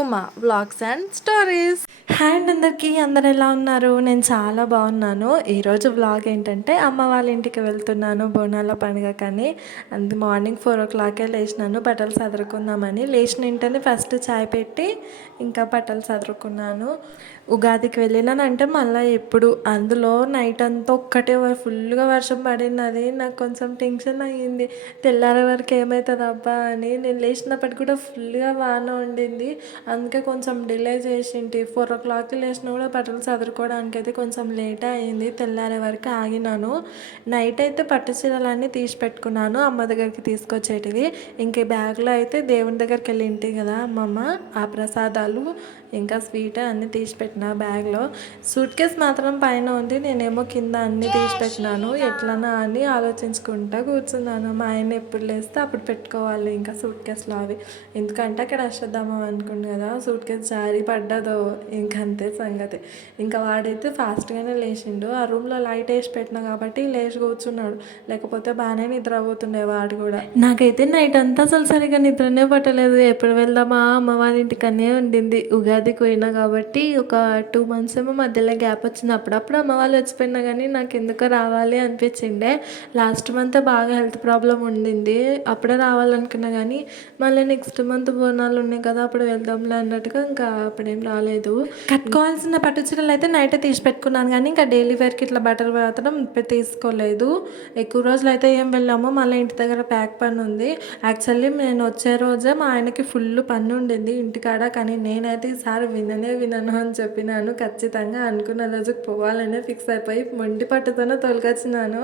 Uma vlogs and stories. Hi అండి అందరికీ, అందరు ఎలా ఉన్నారు? నేను చాలా బాగున్నాను. ఈరోజు వ్లాగ్ ఏంటంటే అమ్మ వాళ్ళ ఇంటికి వెళ్తున్నాను బోనాల పండుగ కానీ. మార్నింగ్ 4 o'clock లేచినాను బట్టలు సదురుకుందామని. లేచిన వెంటనే ఫస్ట్ చాయ్ పెట్టి ఇంకా బట్టలు సదురుకున్నాను. ఉగాదికి వెళ్ళినానంటే మళ్ళీ ఎప్పుడు అందులో నైట్ అంతా ఒక్కటే ఫుల్గా వర్షం పడినది. నాకు కొంచెం టెన్షన్ అయ్యింది, తెల్లారే వరకు ఏమవుతుంది అబ్బా అని. నేను లేచినప్పటికి కూడా ఫుల్గా వాన ఉండింది, అందుకే కొంచెం డిలే చేసింటి. 4 o'clock లేచినా కూడా బట్టలు చదువుకోవడానికి అయితే కొంచెం లేట్ అయింది. తెల్లారే వరకు ఆగినాను. నైట్ అయితే పట్టు చీరలన్నీ తీసి పెట్టుకున్నాను అమ్మ దగ్గరికి తీసుకొచ్చేటివి. ఇంక బ్యాగ్లో అయితే దేవుని దగ్గరికి వెళ్ళి ఇంటి కదా అమ్మమ్మ, ఆ ప్రసాదాలు ఇంకా స్వీట్ అన్నీ తీసి పెట్టిన బ్యాగ్లో. సూట్ కేస్ మాత్రం పైన ఉంది, నేనేమో కింద అన్నీ తీసి పెట్టినాను. ఎట్లనా అని ఆలోచించుకుంటా కూర్చున్నాను. మా ఆయన ఎప్పుడు లేస్తే అప్పుడు పెట్టుకోవాలి ఇంకా సూట్ కేసులో అవి. ఎందుకంటే అక్కడ అశ్వత్థామ అనుకుంది కదా, సూట్ కేసు జారి పడ్డదో ఇంకంతే సంగతి. ఇంకా వాడైతే ఫాస్ట్గానే లేచిండు. ఆ రూమ్లో లైట్ వేసి పెట్టినా కాబట్టి లేచి కూర్చున్నాడు, లేకపోతే బాగానే నిద్రపోతుండే వాడు కూడా. నాకైతే నైట్ అంతా అసలు సరిగా నిద్రనే పట్టలేదు. ఎప్పుడు వెళ్దామా అమ్మ వాళ్ళ ఇంటికనే ఉండింది. ఉగాదికి పోయినా కాబట్టి ఒక 2 months ఏమో మధ్యలో గ్యాప్ వచ్చింది. అప్పుడప్పుడు అమ్మ వాళ్ళు వచ్చిపోయినా కానీ నాకు ఎందుకో రావాలి అనిపించిండే. లాస్ట్ మంత్ బాగా హెల్త్ ప్రాబ్లం ఉండింది, అప్పుడే రావాలనుకున్నా కానీ మళ్ళీ నెక్స్ట్ మంత్ బోనాలు ఉన్నాయి కదా అప్పుడు వెళ్దాంలే అన్నట్టుగా ఇంకా అప్పుడేం రాలేదు. కట్టుకోవాల్సిన పట్టు చీరలు అయితే నైట్ తీసి పెట్టుకున్నాను కానీ ఇంకా డైలీ వేర్కి ఇట్లా బట్టలు మాత్రం తీసుకోలేదు. ఎక్కువ రోజులు అయితే ఏం వెళ్ళాము, మళ్ళీ ఇంటి దగ్గర ప్యాక్ పని ఉంది. యాక్చువల్లీ నేను వచ్చే రోజే మా ఆయనకి ఫుల్ పని ఉండింది ఇంటికాడ, కానీ నేనైతే ఈసారి వినను అని చెప్పినాను. ఖచ్చితంగా అనుకున్న రోజుకి పోవాలనే ఫిక్స్ అయిపోయి మొండి పట్టుతోనే తోలుకొచ్చినాను.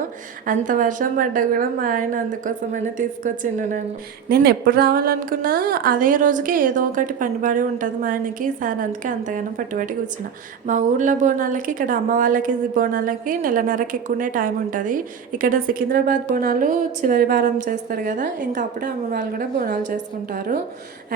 అంత వర్షం పడ్డా కూడా మా ఆయన అందుకోసమనే తీసుకొచ్చిండు నన్ను. నేను ఎప్పుడు రావాలనుకున్నా అదే రోజుకి ఏదో ఒకటి పనిపడి ఉంటుంది మా ఆయనకి. ఈసారి అందుకే అంతగానో పట్టుబట్టి కూర్చున్నా. మా ఊర్లో బోనాలకి ఇక్కడ అమ్మ వాళ్ళకి బోనాలకి నెలన్నరకి ఎక్కువనే టైం ఉంటుంది. ఇక్కడ సికింద్రాబాద్ బోనాలు చివరి వారం చేస్తారు కదా, ఇంకా అప్పుడే అమ్మ వాళ్ళు కూడా బోనాలు చేసుకుంటారు.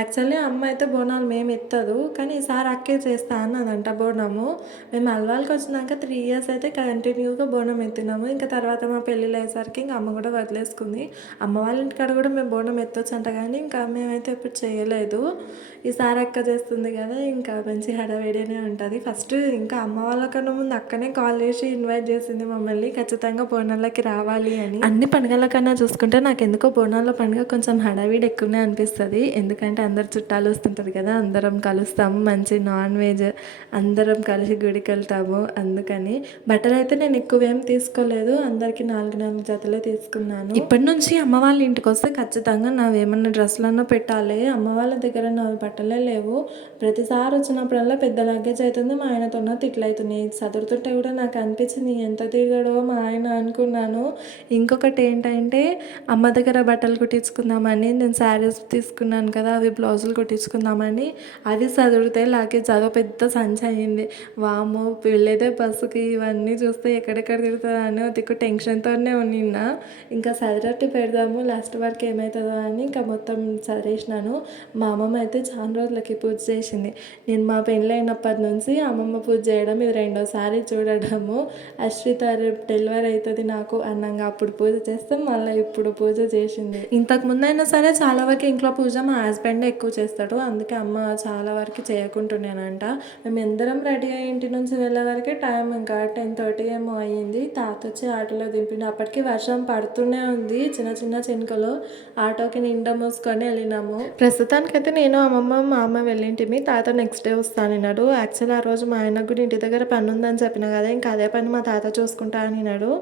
యాక్చువల్లీ అమ్మ అయితే బోనాలు మేము ఎత్తదు, కానీ ఈసారి అక్కే చేస్తా అన్నదంట బోనము. మేము అల్వాల్కి వచ్చినాక 3 years అయితే కంటిన్యూగా బోనం ఎత్తినాము. ఇంకా తర్వాత మా పెళ్ళిళ్ళు అయ్యేసరికి ఇంకా అమ్మ కూడా వదిలేసుకుంది. అమ్మ వాళ్ళ ఇంటికాడ కూడా మేము బోనం ఎత్తొచ్చు అంట, కానీ ఇంకా మేమైతే ఎప్పుడు చేయలేదు. ఈసారి అక్క చేస్తుంది కదా, ఇంకా మంచి హడావిడినే ఉంటుంది. ఫస్ట్ ఇంకా అమ్మ వాళ్ళకన్నా ముందు అక్కనే కాల్ చేసి ఇన్వైట్ చేసింది మమ్మల్ని, ఖచ్చితంగా బోనాలకి రావాలి అని. అన్ని పండుగల కన్నా చూసుకుంటే నాకు ఎందుకో బోనాల పండుగ కొంచెం హడావిడి ఎక్కువనే అనిపిస్తుంది. ఎందుకంటే అందరు చుట్టాలు వస్తుంటారు కదా, అందరం కలుస్తాము, మంచి నాన్ వెజ్ అందరం కలిసి గుడికి వెళ్తాము. అందుకని బట్టలు అయితే నేను ఎక్కువ ఏం తీసుకోలేదు, అందరికి 4 జతలే తీసుకున్నాను. ఇప్పటి నుంచి అమ్మ వాళ్ళ ఇంటికి వస్తే ఖచ్చితంగా నావేమన్నా డ్రెస్సులన్నా పెట్టాలి. అమ్మ వాళ్ళ దగ్గర నావి బట్టలే లేవు. ప్రతిసారి వచ్చినప్పుడల్లా పెద్ద లగేజ్ అవుతుంది, మా ఆయనతోనో తిట్లు అవుతున్నాయి. చదువుతుంటే కూడా నాకు అనిపించింది ఎంత తిరిగాడో మా ఆయన అనుకున్నాను. ఇంకొకటి ఏంటంటే అమ్మ దగ్గర బట్టలు కుట్టించుకుందామని నేను శారీస్ తీసుకున్నాను కదా, అవి బ్లౌజులు కుట్టించుకుందామని అది చదివితే లగేజ్ అదో పెద్ద సంచి అయింది. వామో వెళ్ళేదే బస్సుకి, ఇవన్నీ చూస్తే ఎక్కడెక్కడ తిరుగుతుందో అని దిక్కు టెన్షన్తోనే ఉన్నా. ఇంకా చదిరట్టు పెడదాము లాస్ట్ వరకు ఏమవుతుందో అని ఇంకా మొత్తం చదివేసినాను. మా అమ్మమ్మ అయితే చాలా రోజులకి పూజ చేసింది. నేను మా పెళ్ళైనప్పటి నుంచి అమ్మమ్మ పూజ చేయడం ఇది 2వ సారి చూడడము. అశ్విత రేపు డెలివరీ అవుతుంది నాకు అన్నంగా అప్పుడు పూజ చేస్తే మళ్ళీ ఇప్పుడు పూజ చేసింది. ఇంతకు ముందైనా సరే చాలా వరకు ఇంట్లో పూజ మా హస్బెండ్ ఎక్కువ చేస్తాడు, అందుకే అమ్మ చాలా వరకు చేయకుంటున్నానంట. మేము ఎందరం రెడీ అయ్యి ఇంటి నుంచి వెళ్ళే వరకే టైం ఇంకా 10:30 ఏమో అయ్యింది. తాత వచ్చి ఆటోలో దింపిండు. అప్పటికి వర్షం పడుతూనే ఉంది, చిన్న చిన్న చినుకలు. ఆటోకి నిండా మూసుకొని వెళ్ళినాము. ప్రస్తుతానికైతే నేను అమ్మమ్మ మా అమ్మ వెళ్ళింటిమి. తాత నెక్స్ట్ డే వస్తానన్నాడు. యాక్చువల్ ఆ రోజు మా ఆయనకు కూడా ఇంటి దగ్గర పని ఉందని చెప్పిన కదా, ఇంకా అదే పని మా తాత చూసుకుంటా అన్నాడు.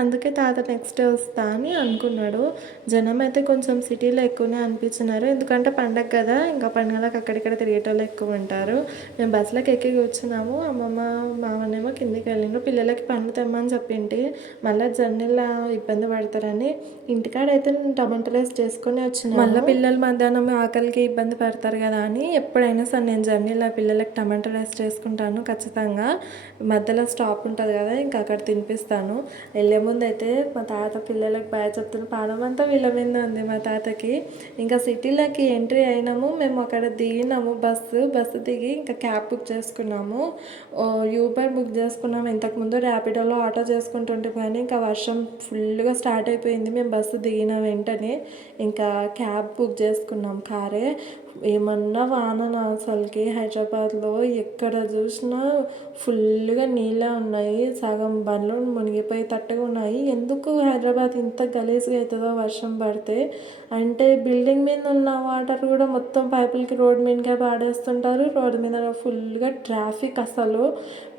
అందుకే తాత నెక్స్ట్ డే వస్తా అని అనుకున్నాడు. జనం అయితే కొంచెం సిటీలో ఎక్కువనే అనిపించినారు, ఎందుకంటే పండగ కదా, ఇంకా పండుగలకు అక్కడిక్కడ తిరిగేటోళ్ళు ఎక్కువ ఉంటారు. మేము బస్సులోకి ఎక్కి కూర్చున్నాము. అమ్మమ్మ మామనేమో కిందికి వెళ్ళిండ్రు. పిల్లలకి పండ్లు తెమ్మని చెప్పింటి, మళ్ళీ జర్నీలో ఇబ్బంది పడతారని. ఇంటికాడైతే నేను టమాటో రైస్ చేసుకొని వచ్చిన, మళ్ళీ పిల్లలు మధ్యాహ్నం ఆకలికి ఇబ్బంది పడతారు కదా అని ఎప్పుడైనా సరే నేను జర్నీలో పిల్లలకి టమాటో రైస్ చేసుకుంటాను ఖచ్చితంగా. మధ్యలో స్టాప్ ఉంటుంది కదా, ఇంకా అక్కడ తినిపిస్తాను. వెళ్ళే ముందు అయితే మా తాత పిల్లలకి బాగా చెప్తున్న పాదం అంతా వీళ్ళ మీద ఉంది మా తాతకి. ఇంకా సిటీలోకి ఎంట్రీ అయినాము, మేము అక్కడ దిగినాము. బస్సు దిగి ఇంకా క్యాబ్ బుక్ చేసుకున్నాము, యూబర్ బుక్ చేసుకున్నాము. ఇంతకుముందు ర్యాపిడోలో ఆటో చేసుకుంటుంటే కానీ ఇంకా వర్షం ఫుల్గా స్టార్ట్ అయిపోయింది. మేము బస్సు దిగిన వెంటనే ఇంకా క్యాబ్ బుక్ చేసుకున్నాం, కారే. ఏమన్నా వాననా అసలుకి హైదరాబాద్లో ఎక్కడ చూసినా ఫుల్గా నీళ్ళే ఉన్నాయి. సగం బండ్లు మునిగిపోయేటట్టుగా ఉన్నాయి. ఎందుకు హైదరాబాద్ ఇంత గలీజ్గా అవుతుందో వర్షం పడితే. అంటే బిల్డింగ్ మీద ఉన్న వాటర్ కూడా మొత్తం పైపులకి రోడ్ మీదకే పాడేస్తుంటారు. రోడ్డు మీద ఫుల్గా ట్రాఫిక్. అసలు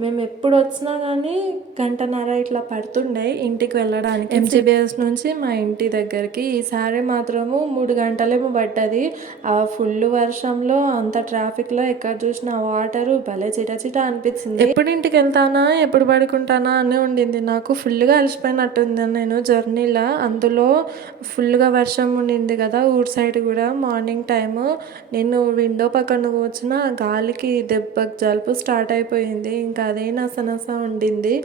మేము ఎప్పుడు వచ్చినా కానీ గంటన్నర ఇట్లా పడుతుండే ఇంటికి వెళ్ళడానికి ఎంజీబీఎస్ నుంచి మా ఇంటి దగ్గరికి. ఈసారి మాత్రము 3 గంటలేమో పడ్డది. ఆ ఫుల్ వర్షంలో అంత ట్రాఫిక్లో ఎక్కడ చూసిన వాటరు భలే చిట అనిపించింది. ఎప్పుడు ఇంటికి వెళ్తానా ఎప్పుడు పడుకుంటానా అని ఉండింది. నాకు ఫుల్గా అలసిపోయినట్టుంది నేను జర్నీలో. అందులో ఫుల్గా వర్షం ఉండింది కదా ఊరు సైడ్ కూడా. మార్నింగ్ టైము నేను విండో పక్కన కూర్చున్న గాలికి దెబ్బకి జలుబు స్టార్ట్ అయిపోయింది. ఇంకా అదే నస ఉండింది.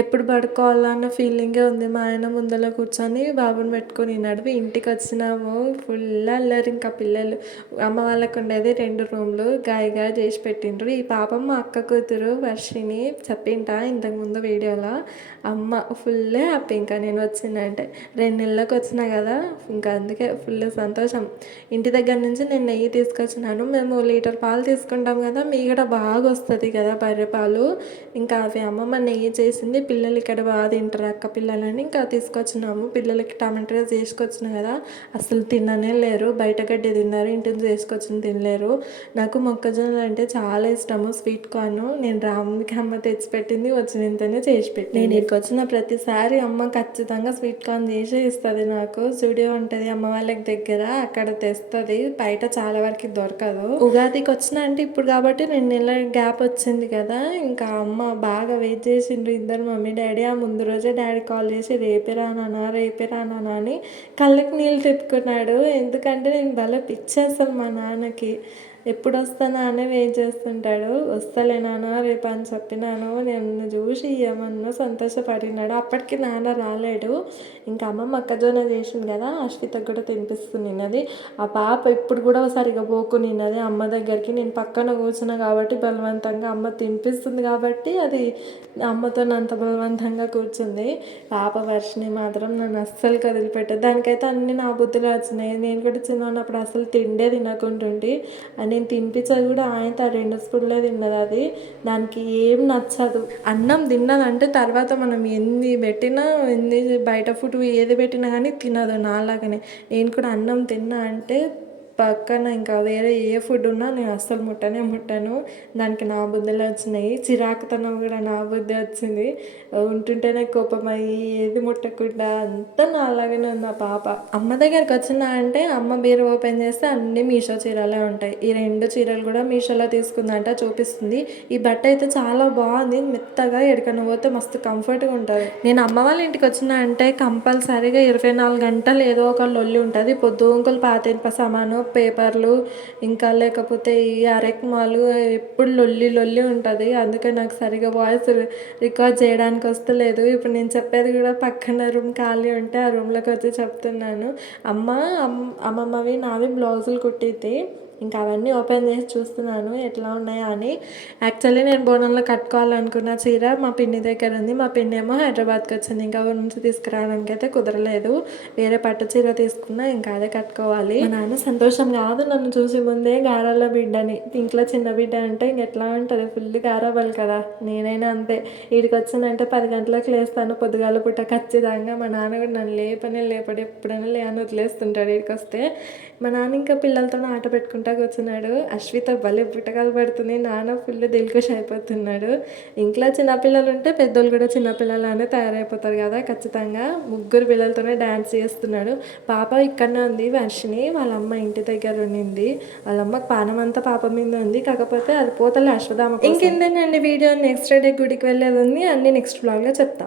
ఎప్పుడు పడుకోవాలన్న ఫీలింగే ఉంది. మా ఆయన ముందర కూర్చొని బాబుని పెట్టుకొని నడిపి ఇంటికి వచ్చినాము. ఫుల్ అల్లరి. ఇంకా పిల్లలు అమ్మ వాళ్ళకు ఉండేది 2 రూమ్లు గాయగా చేసి పెట్టిండ్రు. ఈ పాపం మా అక్క కూతురు వర్షిని చెప్పింటా ఇంతకుముందు వీడియోలో. అమ్మ ఫుల్ హ్యాపీ ఇంకా నేను వచ్చిందంటే. 2 నెలలకు వచ్చినా కదా ఇంకా అందుకే ఫుల్ సంతోషం. ఇంటి దగ్గర నుంచి నేను నెయ్యి తీసుకొచ్చినాను. మేము లీటర్ పాలు తీసుకుంటాం కదా, మీగడ బాగా వస్తుంది కదా బర్రె పాలు. ఇంకా అవి అమ్మమ్మ నెయ్యి చేసింది. పిల్లలు ఇక్కడ బాగా తింటారు అక్క పిల్లలని ఇంకా తీసుకొచ్చినాము. పిల్లలకి టమాటో రైస్ చేసుకొచ్చిన కదా అసలు తిననే లేరు. బయట గడ్డి తిన్నారు, ఇంటిని చేసుకొచ్చిన తినలేరు. నాకు మొక్కజొన్నలు అంటే చాలా ఇష్టము, స్వీట్ కార్న్. నేను రాముడికి అమ్మ తెచ్చిపెట్టింది వచ్చినంతనే చేసి పెట్టి. నేను ఇక్కడికి వచ్చిన ప్రతిసారి అమ్మ ఖచ్చితంగా స్వీట్ కార్న్ చేసి ఇస్తుంది నాకు. స్టూడియో ఉంటుంది అమ్మ వాళ్ళకి దగ్గర, అక్కడ తెస్తుంది. బయట చాలా వరకు దొరకదు. ఉగాదికి వచ్చిన అంటే ఇప్పుడు కాబట్టి 2 నెలల గ్యాప్ వచ్చింది కదా. ఇంకా అమ్మ బాగా వెయిట్ చేసిండ్రు ఇద్దరు మమ్మీ డాడీ. ఆ ముందు రోజే డాడీ కాల్ చేసి రేపే రానా అని కళ్ళకి నీళ్ళు తిప్పుకున్నాడు. ఎందుకంటే నేను భలే పిచ్చేస్తాను మా నాన్నకి. ఎప్పుడు వస్తానా అనే వెయిట్ చేస్తుంటాడు. వస్తలే నాన్న రేపు అని చెప్పినాను. నేను చూసి ఏమన్నా సంతోషపడినాడు. అప్పటికి నాన్న రాలేడు. ఇంకా అమ్మ మొక్కజొన్న చేసింది కదా అశ్వితకు కూడా తినిపిస్తున్నది. ఆ పాప ఇప్పుడు కూడా సరిగా పోకునిన్నది అమ్మ దగ్గరికి. నేను పక్కన కూర్చున్నా కాబట్టి బలవంతంగా అమ్మ తినిపిస్తుంది కాబట్టి అది అమ్మతో అంత బలవంతంగా కూర్చుంది. పాప వర్షిని మాత్రం నన్ను అస్సలు కదిలిపెట్టదు. దానికైతే అన్నీ నా బుద్ధిలో వచ్చినాయి. నేను కూడా చిన్న ఉన్నప్పుడు అసలు తిండే తినకుంటుంటే నేను తినిపించేది కూడా ఆయనతో 2 స్పూన్లే తిన్నది. అది దానికి ఏం నచ్చదు. అన్నం తిన్నదంటే తర్వాత మనం ఎన్ని పెట్టినా ఎన్ని బయట ఫుడ్ ఏది పెట్టినా కానీ తినదు నాలాగనే. నేను కూడా అన్నం తిన్నా అంటే పక్కన ఇంకా వేరే ఏ ఫుడ్ ఉన్నా నేను అస్సలు ముట్టను. దానికి నా బుద్ధులు వచ్చినాయి. చిరాకుతనం కూడా నా బుద్ధి వచ్చింది. ఉంటుంటేనే కోపం అయ్యి ఏది ముట్టకుండా అంతా నాలాగానే ఉంది ఆ పాప. అమ్మ దగ్గరికి వచ్చినా అంటే అమ్మ బీరు ఓపెన్ చేస్తే అన్ని మీషో చీరలే ఉంటాయి. ఈ 2 చీరలు కూడా మీషోలో తీసుకుందంట చూపిస్తుంది. ఈ బట్ట అయితే చాలా బాగుంది, మెత్తగా ఎక్కడికైనా పోతే మస్తు కంఫర్ట్గా ఉంటుంది. నేను అమ్మ వాళ్ళ ఇంటికి వచ్చినా అంటే కంపల్సరీగా 24 గంటలు ఏదో ఒక లొల్లి ఉంటుంది. పొద్దుంకులు పాత సామాను పేపర్లు ఇంకా లేకపోతే ఈ అరెక్మాలు ఎప్పుడు లొల్లి ఉంటుంది. అందుకే నాకు సరిగా వాయిస్ రికార్డ్ చేయడానికి వస్తలేదు. ఇప్పుడు నేను చెప్పేది కూడా పక్కన రూమ్ ఖాళీ ఉంటే ఆ రూమ్లోకి వచ్చి చెప్తున్నాను. అమ్మమ్మవి నావి బ్లౌజులు కుట్టిద్ది. ఇంకా అవన్నీ ఓపెన్ చేసి చూస్తున్నాను ఎట్లా ఉన్నాయా అని. యాక్చువల్లీ నేను బోనంలో కట్టుకోవాలనుకున్న చీర మా పిన్ని దగ్గర ఉంది. మా పిన్ని ఏమో హైదరాబాద్కి వచ్చింది. ఇంకా ఊరి నుంచి తీసుకురావడానికి అయితే కుదరలేదు. వేరే పట్టు చీర తీసుకున్నా, ఇంకా అదే కట్టుకోవాలి. మా నాన్న సంతోషం కాదు నన్ను చూసి ముందే గారాల బిడ్డని. ఇంట్లో చిన్న బిడ్డ అంటే ఇంకెట్లా ఉంటుంది, ఫుల్ గారాబలు కదా. నేనైనా అంతే. వీడికి వచ్చిందంటే 10 గంటలకు లేస్తాను పొద్దుగాల పూట ఖచ్చితంగా. మా నాన్న కూడా నన్ను లేపడు, ఎప్పుడైనా లేని వదిలేస్తుంటాడు వీడికి వస్తే. మా నాన్న ఇంకా పిల్లలతో ఆట పెట్టుకుంటా కూర్చున్నాడు. అశ్విత భలే పుట్టకాలు పడుతుంది. నాన్న ఫుల్ దిల్కుష్ అయిపోతున్నాడు. ఇంట్లో చిన్నపిల్లలు ఉంటే పెద్దోళ్ళు కూడా చిన్నపిల్లలానే తయారైపోతారు కదా ఖచ్చితంగా. 3 పిల్లలతోనే డ్యాన్స్ చేస్తున్నాడు. పాప ఇక్కడనే ఉంది వర్షిని. వాళ్ళ అమ్మ ఇంటి దగ్గర ఉండింది. వాళ్ళ అమ్మకి పానం అంతా పాప మీద ఉంది. కాకపోతే అది పోతలే అశ్వధామ. ఇంకేంటండి వీడియో నెక్స్ట్ డే గుడికి వెళ్ళేది ఉంది. అన్నీ నెక్స్ట్ బ్లాగ్లో చెప్తాం.